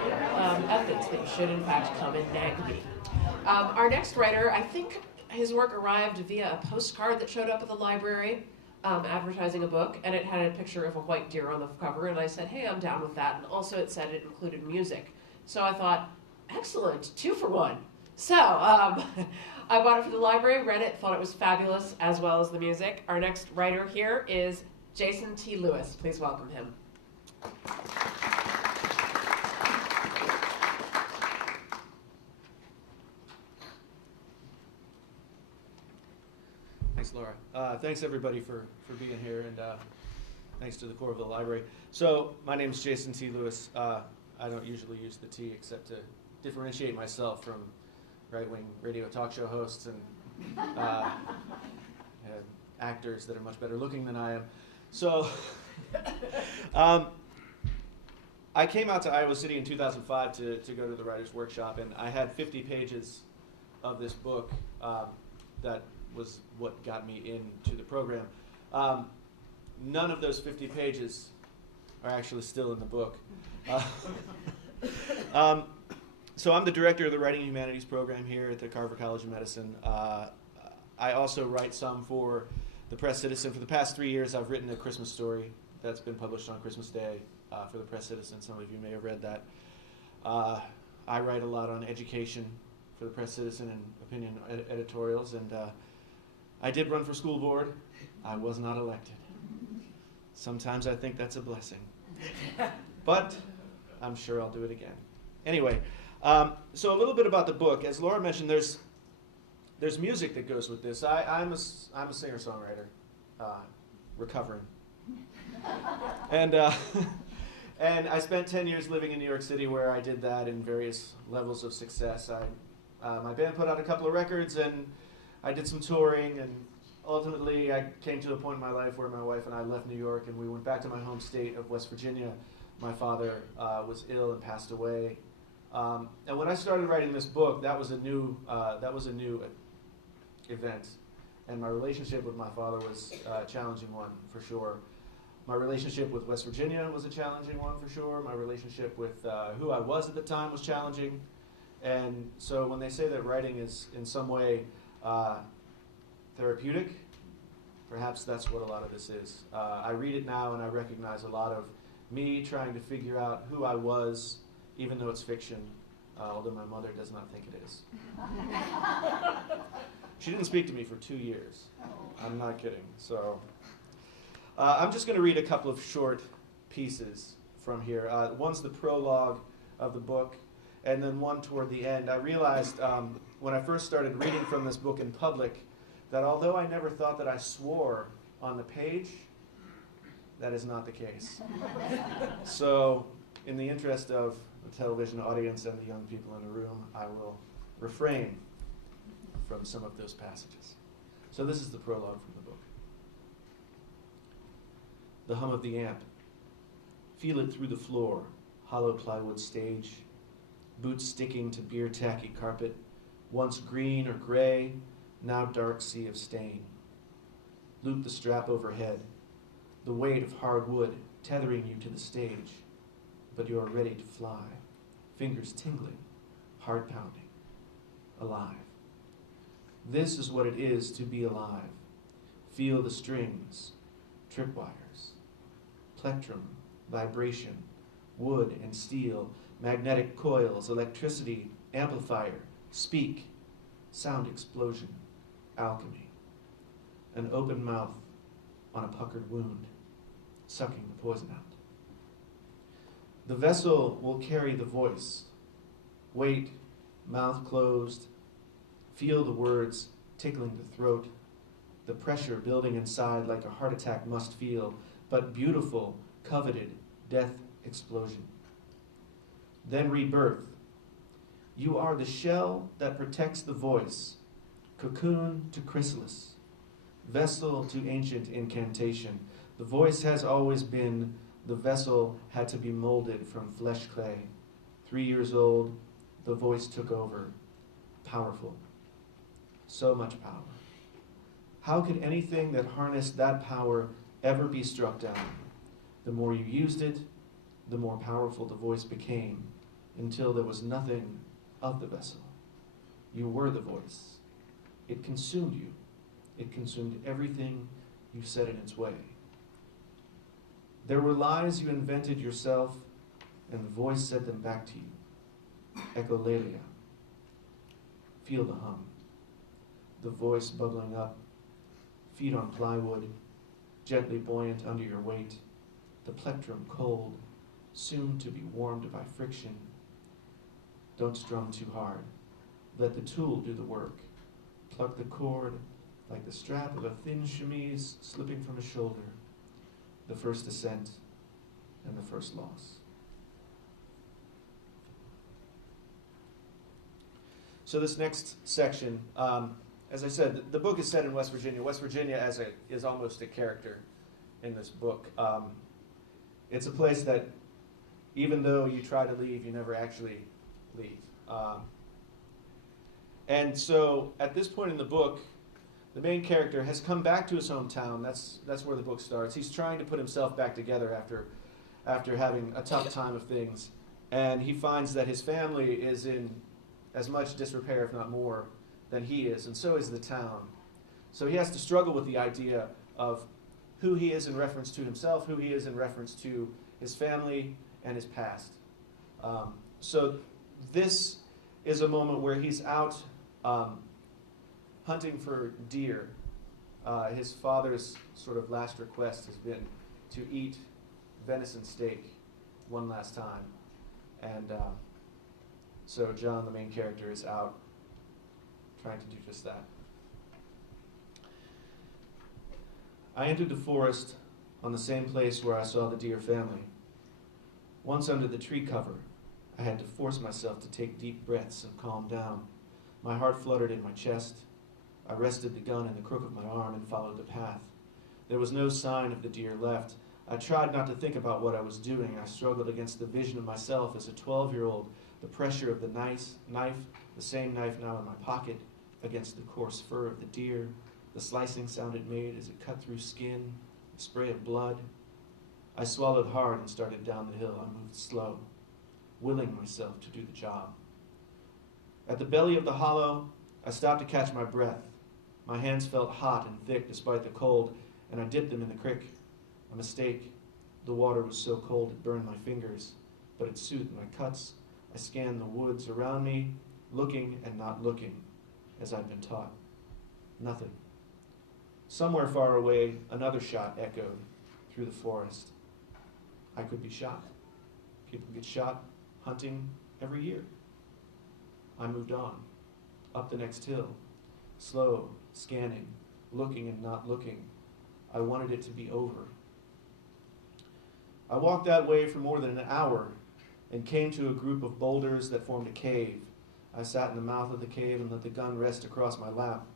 good evidence that you should, in fact, come and nag me. Our next writer, I think his work arrived via a postcard that showed up at the library advertising a book, and it had a picture of a white deer on the cover, and I said, hey, I'm down with that. And also it said it included music. So I thought, excellent, 2 for 1. So I bought it for the library, read it, thought it was fabulous, as well as the music. Our next writer here is Jason T. Lewis. Please welcome him. Thanks, Laura. Thanks, everybody, for being here, and thanks to the Coralville Library. So, my name is Jason T. Lewis. I don't usually use the T except to differentiate myself from right-wing radio talk show hosts and actors that are much better looking than I am. So, I came out to Iowa City in 2005 to go to the writer's workshop, and I had 50 pages of this book that was what got me into the program. None of those 50 pages are actually still in the book. So I'm the director of the Writing Humanities program here at the Carver College of Medicine. I also write some for the Press Citizen. For the past 3 years, I've written a Christmas story that's been published on Christmas Day for the Press Citizen. Some of you may have read that. I write a lot on education for the Press Citizen and opinion editorials, and I did run for school board. I was not elected. Sometimes I think that's a blessing. But I'm sure I'll do it again. Anyway, so a little bit about the book. As Laura mentioned, there's music that goes with this. I'm a singer-songwriter, recovering. And I spent 10 years living in New York City, where I did that in various levels of success. My band put out a couple of records, and I did some touring, and ultimately I came to a point in my life where my wife and I left New York and we went back to my home state of West Virginia. My father was ill and passed away. And when I started writing this book, that was a new event. And my relationship with my father was a challenging one, for sure. My relationship with West Virginia was a challenging one, for sure. My relationship with who I was at the time was challenging. And so when they say that writing is in some way therapeutic, perhaps that's what a lot of this is. I read it now and I recognize a lot of me trying to figure out who I was, even though it's fiction, although my mother does not think it is. She didn't speak to me for 2 years. I'm not kidding. So I'm just going to read a couple of short pieces from here. One's the prologue of the book, and then one toward the end. I realized when I first started reading from this book in public that although I never thought that I swore on the page, that is not the case. So in the interest of the television audience and the young people in the room, I will refrain from some of those passages. So this is the prologue from the book. The hum of the amp. Feel it through the floor, hollow plywood stage, boots sticking to beer tacky carpet, once green or gray, now dark sea of stain. Loop the strap overhead, the weight of hard wood tethering you to the stage, but you are ready to fly, fingers tingling, heart pounding, alive. This is what it is to be alive. Feel the strings, tripwires, plectrum, vibration, wood and steel, magnetic coils, electricity, amplifier, speak, sound explosion, alchemy. An open mouth on a puckered wound, sucking the poison out. The vessel will carry the voice. Wait, mouth closed. Feel the words tickling the throat, the pressure building inside like a heart attack must feel, but beautiful, coveted, death explosion. Then rebirth. You are the shell that protects the voice, cocoon to chrysalis, vessel to ancient incantation. The voice has always been, the vessel had to be molded from flesh clay. 3 years old, the voice took over, powerful. So much power. How could anything that harnessed that power ever be struck down? The more you used it, the more powerful the voice became. until there was nothing of the vessel. You were the voice. It consumed you. It consumed everything you set in its way. There were lies you invented yourself, and the voice said them back to you. Echolalia. Feel the hum. The voice bubbling up. Feet on plywood, gently buoyant under your weight. The plectrum cold, soon to be warmed by friction. Don't strum too hard. Let the tool do the work. Pluck the cord like the strap of a thin chemise slipping from a shoulder. The first ascent and the first loss. So this next section, as I said, the book is set in West Virginia. West Virginia is almost a character in this book. It's a place that, even though you try to leave, you never actually leave. And so at this point in the book, the main character has come back to his hometown. That's where the book starts. He's trying to put himself back together after having a tough time of things. And he finds that his family is in as much disrepair, if not more, than he is, and so is the town. So he has to struggle with the idea of who he is in reference to himself, who he is in reference to his family and his past. So this is a moment where he's out hunting for deer. His father's sort of last request has been to eat venison steak one last time. And so John, the main character, is out trying to do just that. I entered the forest on the same place where I saw the deer family. Once under the tree cover, I had to force myself to take deep breaths and calm down. My heart fluttered in my chest. I rested the gun in the crook of my arm and followed the path. There was no sign of the deer left. I tried not to think about what I was doing. I struggled against the vision of myself as a 12-year-old, the pressure of the knife, the same knife now in my pocket, against the coarse fur of the deer, the slicing sound it made as it cut through skin, the spray of blood. I swallowed hard and started down the hill. I moved slow, willing myself to do the job. At the belly of the hollow, I stopped to catch my breath. My hands felt hot and thick despite the cold, and I dipped them in the creek. A mistake. The water was so cold it burned my fingers, but it soothed my cuts. I scanned the woods around me, looking and not looking, as I'd been taught. Nothing. Somewhere far away, another shot echoed through the forest. I could be shot. People get shot hunting every year. I moved on, up the next hill, slow, scanning, looking and not looking. I wanted it to be over. I walked that way for more than an hour and came to a group of boulders that formed a cave. I sat in the mouth of the cave and let the gun rest across my lap.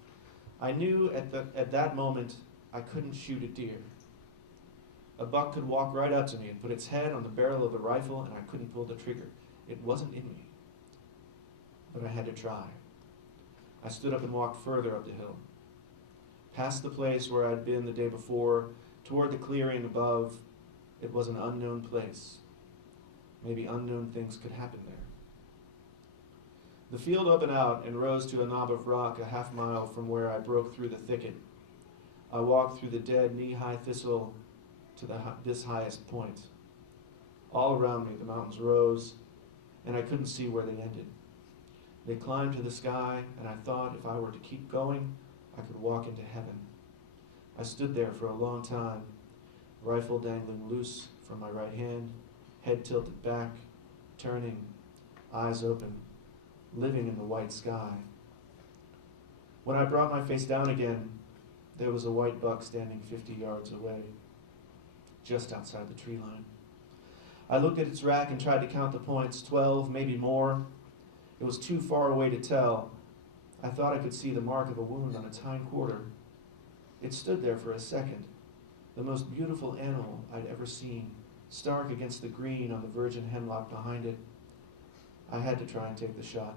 I knew at that moment I couldn't shoot a deer. A buck could walk right up to me and put its head on the barrel of the rifle, and I couldn't pull the trigger. It wasn't in me. But I had to try. I stood up and walked further up the hill. Past the place where I'd been the day before, toward the clearing above. It was an unknown place. Maybe unknown things could happen there. The field opened out and rose to a knob of rock a half mile from where I broke through the thicket. I walked through the dead knee-high thistle to this highest point. All around me the mountains rose, and I couldn't see where they ended. They climbed to the sky, and I thought if I were to keep going, I could walk into heaven. I stood there for a long time, rifle dangling loose from my right hand, head tilted back, turning, eyes open, living in the white sky. When I brought my face down again, there was a white buck standing 50 yards away, just outside the tree line. I looked at its rack and tried to count the points, 12, maybe more. It was too far away to tell. I thought I could see the mark of a wound on its hind quarter. It stood there for a second, the most beautiful animal I'd ever seen, stark against the green on the virgin hemlock behind it. I had to try and take the shot.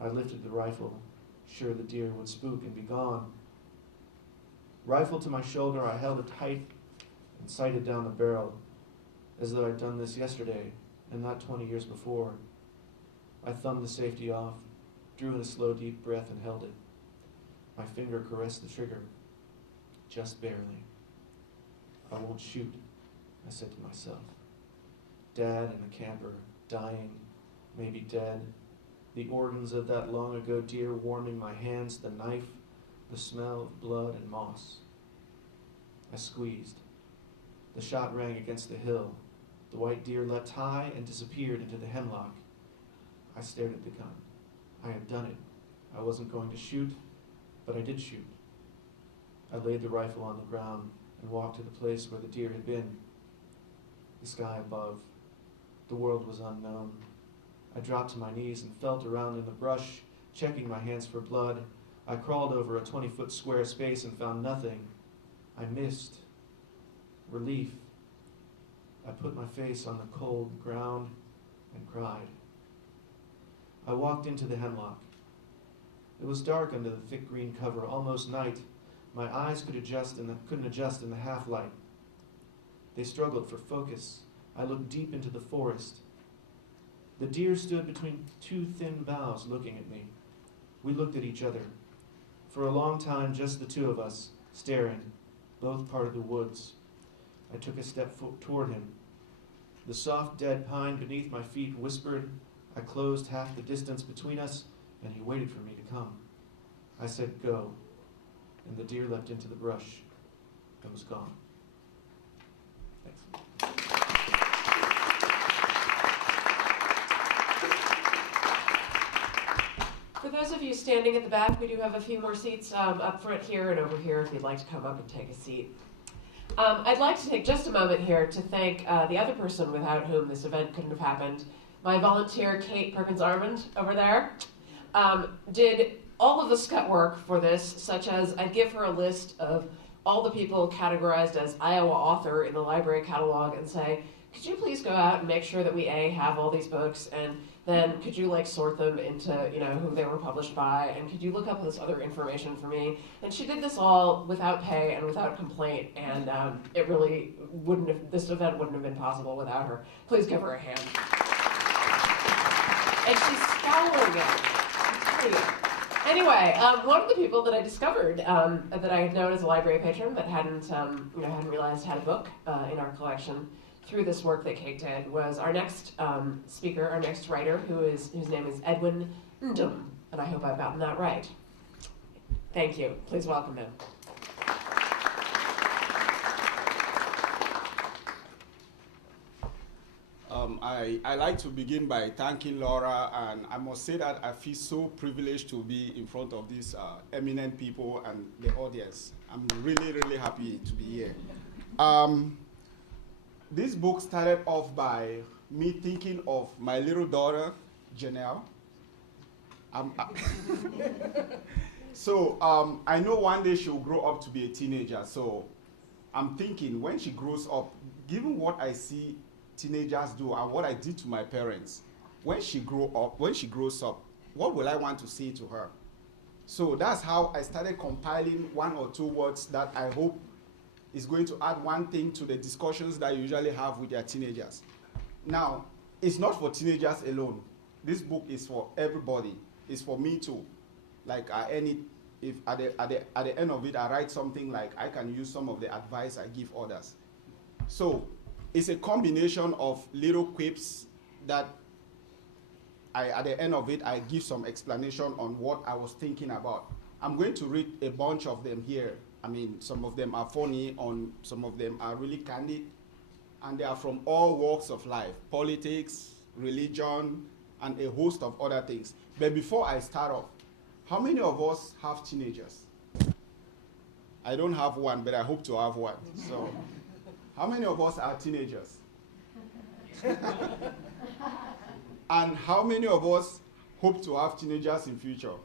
I lifted the rifle, sure the deer would spook and be gone. Rifle to my shoulder, I held it tight and sighted down the barrel, as though I'd done this yesterday and not 20 years before. I thumbed the safety off, drew in a slow, deep breath, and held it. My finger caressed the trigger, just barely. I won't shoot, I said to myself. Dad in the camper, dying, maybe dead. The organs of that long-ago deer warming my hands, the knife, the smell of blood and moss. I squeezed. The shot rang against the hill. The white deer leapt high and disappeared into the hemlock. I stared at the gun. I had done it. I wasn't going to shoot, but I did shoot. I laid the rifle on the ground and walked to the place where the deer had been. The sky above. The world was unknown. I dropped to my knees and felt around in the brush, checking my hands for blood. I crawled over a 20-foot square space and found nothing. I missed. Relief. I put my face on the cold ground and cried. I walked into the hemlock. It was dark under the thick green cover, almost night. My eyes couldn't adjust in the half-light. They struggled for focus. I looked deep into the forest. The deer stood between two thin boughs looking at me. We looked at each other. For a long time, just the two of us, staring, both part of the woods. I took a step toward him. The soft, dead pine beneath my feet whispered. I closed half the distance between us, and he waited for me to come. I said, go, and the deer leapt into the brush and was gone. Thanks. For those of you standing at the back, we do have a few more seats up front here and over here if you'd like to come up and take a seat. I'd like to take just a moment here to thank the other person without whom this event couldn't have happened. My volunteer, Kate Perkins-Armand, over there, did all of the scut work for this, such as I'd give her a list of all the people categorized as Iowa author in the library catalog and say, could you please go out and make sure that we have all these books, and then could you sort them into who they were published by, and could you look up this other information for me? And she did this all without pay and without complaint, and it really this event wouldn't have been possible without her. Please give her a hand. And she's scouring it. Anyway, one of the people that I discovered that I had known as a library patron but hadn't realized had a book in our collection through this work that Kate did was our next speaker, our next writer, whose name is Edwin Ndun, and I hope I've gotten that right. Thank you. Please welcome him. I like to begin by thanking Laura, and I must say that I feel so privileged to be in front of these eminent people and the audience. I'm really, really happy to be here. This book started off by me thinking of my little daughter, Janelle. So I know one day she'll grow up to be a teenager, so I'm thinking when she grows up, given what I see teenagers do and what I did to my parents, when she grows up, what will I want to say to her? So that's how I started compiling one or two words that I hope is going to add one thing to the discussions that you usually have with your teenagers. Now, it's not for teenagers alone. This book is for everybody. It's for me too. Like at the end of it, I write something like I can use some of the advice I give others. So it's a combination of little quips that at the end of it, I give some explanation on what I was thinking about. I'm going to read a bunch of them here. I mean, some of them are funny, some of them are really candid, and they are from all walks of life, politics, religion, and a host of other things. But before I start off, how many of us have teenagers? I don't have one, but I hope to have one. So, how many of us are teenagers? And how many of us hope to have teenagers in future?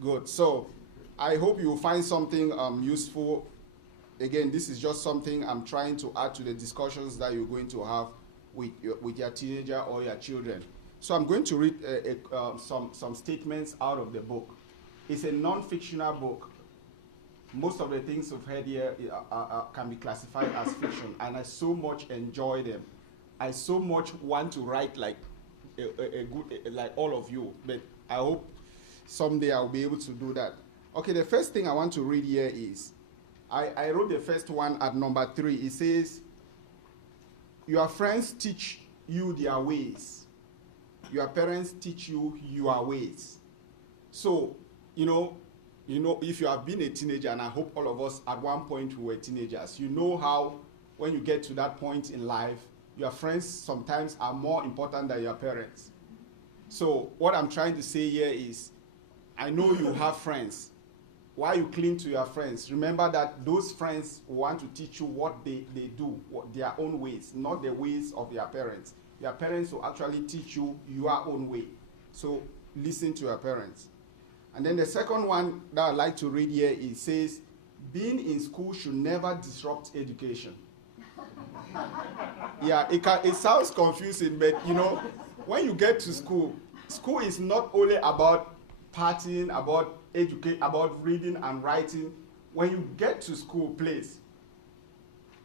Good. So, I hope you will find something useful. Again, this is just something I'm trying to add to the discussions that you're going to have with your teenager or your children. So I'm going to read some statements out of the book. It's a non-fictional book. Most of the things we've heard here can be classified as fiction, and I so much enjoy them. I so much want to write like a good, like all of you. But I hope someday I'll be able to do that. Okay, the first thing I want to read here is, I wrote the first one at number 3. It says, your friends teach you their ways. Your parents teach you your ways. So, you know, if you have been a teenager, and I hope all of us at one point we were teenagers, you know how when you get to that point in life, your friends sometimes are more important than your parents. So what I'm trying to say here is, I know you have friends. While you cling to your friends, remember that those friends want to teach you what they do, their own ways, not the ways of your parents. Your parents will actually teach you your own way. So listen to your parents. And then the second one that I'd like to read here, it says, being in school should never disrupt education. Yeah, it sounds confusing, but you know, when you get to school, school is not only about partying, about reading and writing. When you get to school, please,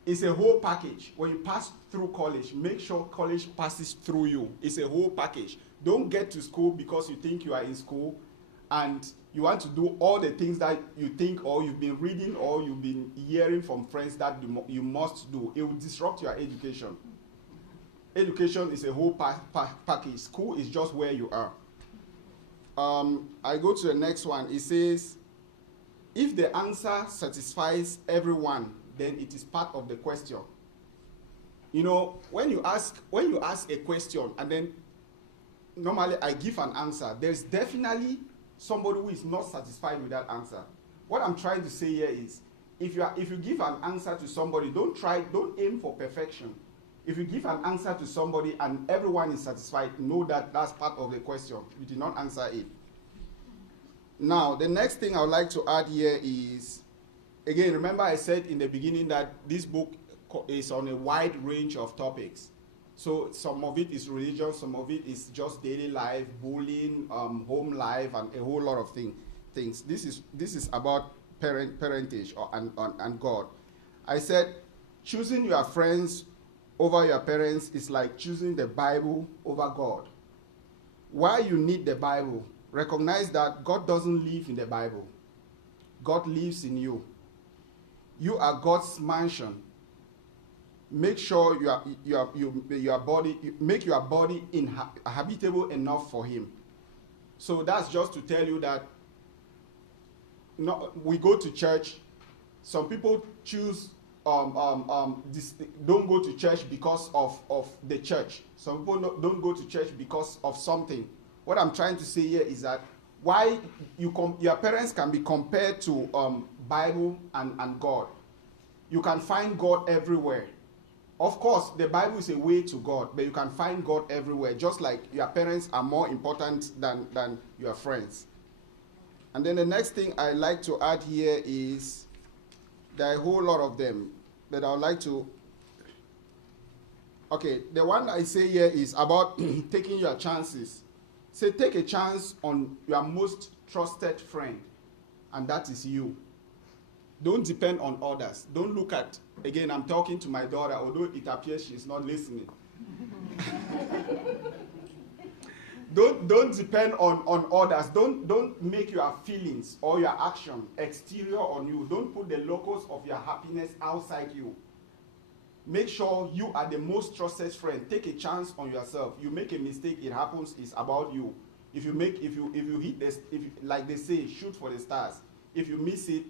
it's a whole package. When you pass through college, make sure college passes through you. It's a whole package. Don't get to school because you think you are in school and you want to do all the things that you think or you've been reading or you've been hearing from friends that you must do. It will disrupt your education. Education is a whole package. School is just where you are. I go to the next one. It says, if the answer satisfies everyone, then it is part of the question. You know, when you ask a question and then normally I give an answer, there's definitely somebody who is not satisfied with that answer. What I'm trying to say here is, if you give an answer to somebody, don't aim for perfection. If you give an answer to somebody and everyone is satisfied, know that that's part of the question. You did not answer it. Now, the next thing I would like to add here is, again, remember I said in the beginning that this book is on a wide range of topics. So some of it is religion, some of it is just daily life, bullying, home life, and a whole lot of things. This is about parentage and God. I said choosing your friends over your parents is like choosing the Bible over God. Why you need the Bible? Recognize that God doesn't live in the Bible. God lives in you. You are God's mansion. Make sure make your body habitable enough for Him. So that's just to tell you that we go to church. Some people choose don't go to church because of the church. Some people don't go to church because of something. What I'm trying to say here is that why your parents can be compared to Bible and God. You can find God everywhere. Of course, the Bible is a way to God, but you can find God everywhere, just like your parents are more important than your friends. And then the next thing I like to add here is, there are a whole lot of them, but I would like to... Okay, the one I say here is about taking your chances. Say, take a chance on your most trusted friend, and that is you. Don't depend on others. Don't look at, again, I'm talking to my daughter, although it appears she's not listening. Don't depend on others. Don't make your feelings or your action exterior on you. Don't put the locus of your happiness outside you. Make sure you are the most trusted friend. Take a chance on yourself. You make a mistake, it happens, it's about you. If you hit this, like they say, shoot for the stars. If you miss it,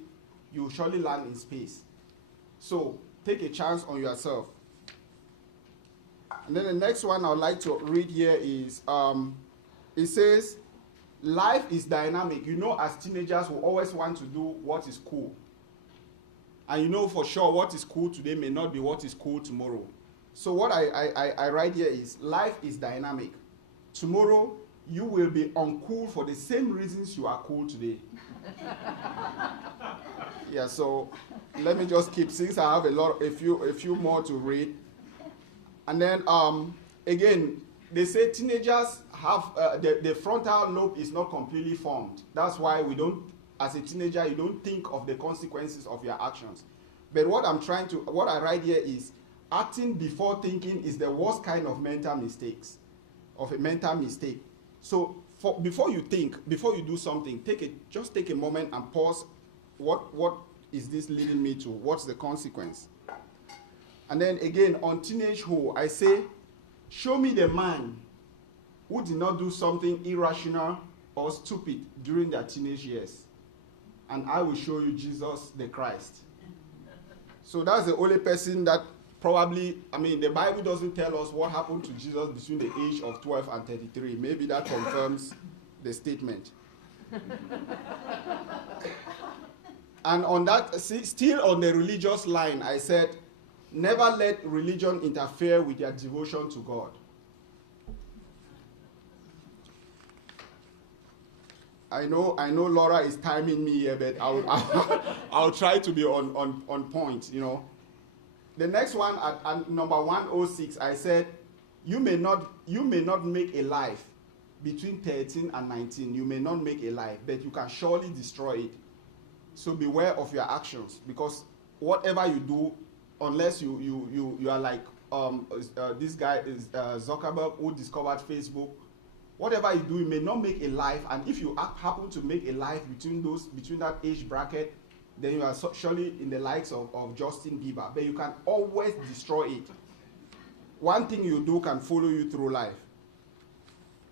you will surely land in space. So take a chance on yourself. And then the next one I would like to read here is, it says, life is dynamic. You know, as teenagers, we always want to do what is cool. And you know for sure what is cool today may not be what is cool tomorrow. So what I write here is, life is dynamic. Tomorrow, you will be uncool for the same reasons you are cool today. Yeah, so let me just keep, since I have a few more to read. And then, again, they say teenagers have, the frontal lobe is not completely formed. That's why as a teenager, you don't think of the consequences of your actions. But what I write here is, acting before thinking is the worst kind of mental mistakes. of a mental mistake. So before you do something, just take a moment and pause. What is this leading me to? What's the consequence? And then again, on teenage hoe, I say, show me the man who did not do something irrational or stupid during their teenage years, and I will show you Jesus the Christ. So that's the only person that probably, the Bible doesn't tell us what happened to Jesus between the age of 12 and 33. Maybe that confirms the statement. And on that, still on the religious line, I said, never let religion interfere with your devotion to God. I know Laura is timing me here, but I'll try to be on point, you know. The next one at number 106, I said, you may not make a life between 13 and 19. You may not make a life, but you can surely destroy it. So beware of your actions, because whatever you do, unless you are like this guy is Zuckerberg, who discovered Facebook. Whatever you do, you may not make a life, and if you happen to make a life between that age bracket, then you are surely in the likes of Justin Bieber. But you can always destroy it. One thing you do can follow you through life.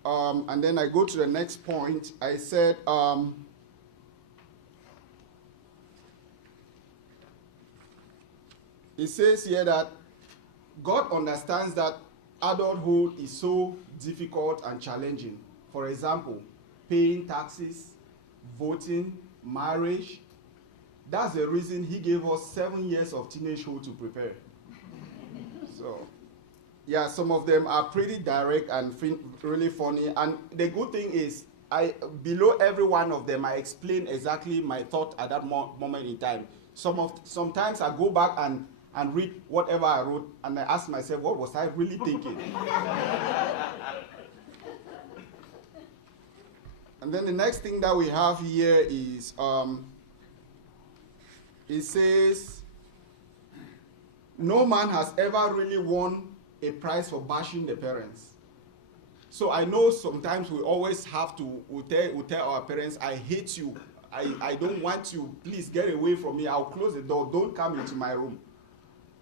And then I go to the next point. I said, it says here that God understands that adulthood is so difficult and challenging. For example, paying taxes, voting, marriage. That's the reason he gave us 7 years of teenagehood to prepare. So, yeah, some of them are pretty direct and really funny. And the good thing is, below every one of them, I explain exactly my thought at that moment in time. Sometimes I go back and read whatever I wrote, and I ask myself, what was I really thinking? And then the next thing that we have here is, it says, no man has ever really won a prize for bashing the parents. So I know sometimes we always have to, we tell our parents, I hate you, I don't want you, please get away from me, I'll close the door, don't come into my room.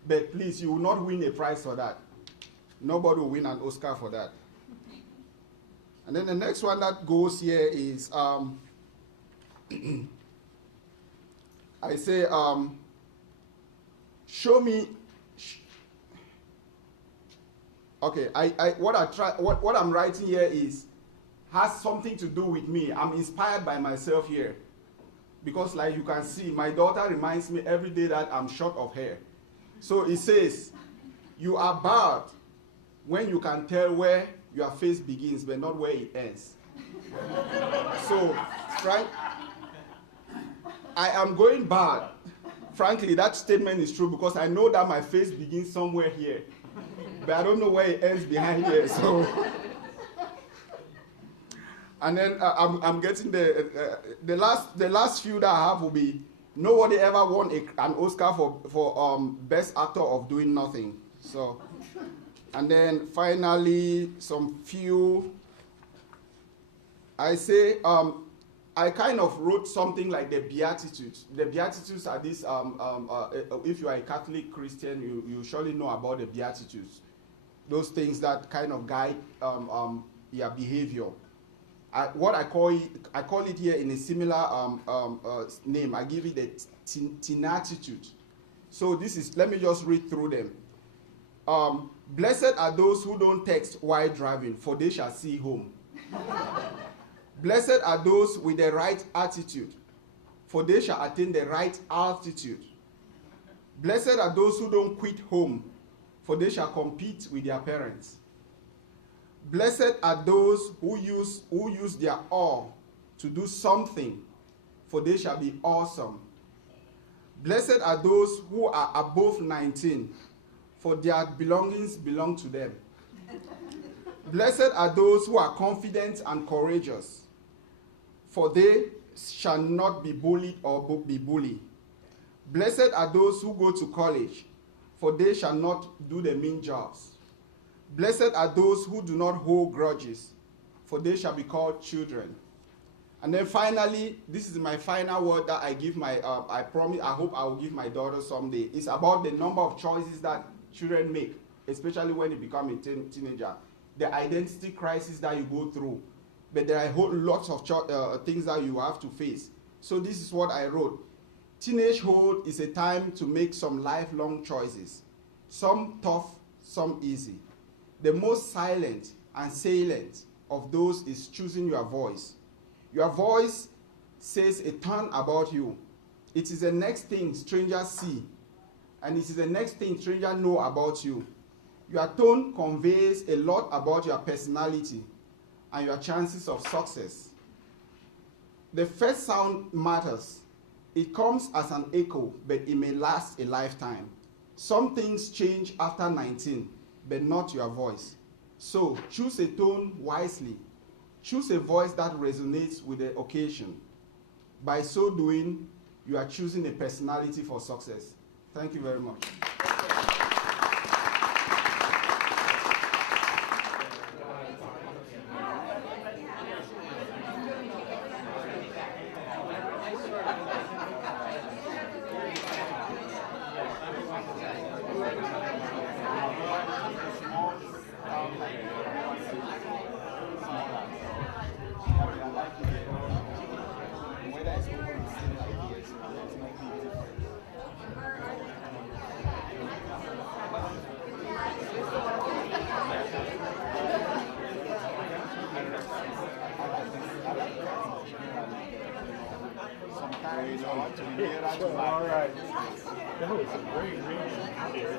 But please, you will not win a prize for that. Nobody will win an Oscar for that. And then the next one that goes here is, I say, show me. Okay, what I'm writing here has something to do with me. I'm inspired by myself here, because like you can see, my daughter reminds me every day that I'm short of hair. So it says, you are bad when you can tell where your face begins, but not where it ends. So, I am going bad. Frankly, that statement is true, because I know that my face begins somewhere here, but I don't know where it ends behind here. So, and then I'm getting the last few that I have will be, nobody ever won an Oscar for best actor of doing nothing. So, and then finally some few. I say I kind of wrote something like the Beatitudes. The Beatitudes are this. If you are a Catholic Christian, you surely know about the Beatitudes. Those things that kind of guide your behavior. What I call it here in a similar name. I give it the tenacitude. So this is, let me just read through them. Blessed are those who don't text while driving, for they shall see home. Blessed are those with the right attitude, for they shall attain the right altitude. Blessed are those who don't quit home, for they shall compete with their parents. Blessed are those who use their all to do something, for they shall be awesome. Blessed are those who are above 19, for their belongings belong to them. Blessed are those who are confident and courageous, for they shall not be bullied or be bullied. Blessed are those who go to college, for they shall not do the mean jobs. Blessed are those who do not hold grudges, for they shall be called children. And then finally, this is my final word that I give my, I promise, I hope I will give my daughter someday. It's about the number of choices that children make, especially when you become a teenager. The identity crisis that you go through. But there are lots of things that you have to face. So this is what I wrote. Teenagehood is a time to make some lifelong choices. Some tough, some easy. The most silent and salient of those is choosing your voice. Your voice says a ton about you. It is the next thing strangers see, and it is the next thing strangers know about you. Your tone conveys a lot about your personality and your chances of success. The first sound matters. It comes as an echo, but it may last a lifetime. Some things change after 19, but not your voice. So choose a tone wisely. Choose a voice that resonates with the occasion. By so doing, you are choosing a personality for success. Thank you very much. All right. That was a great reading.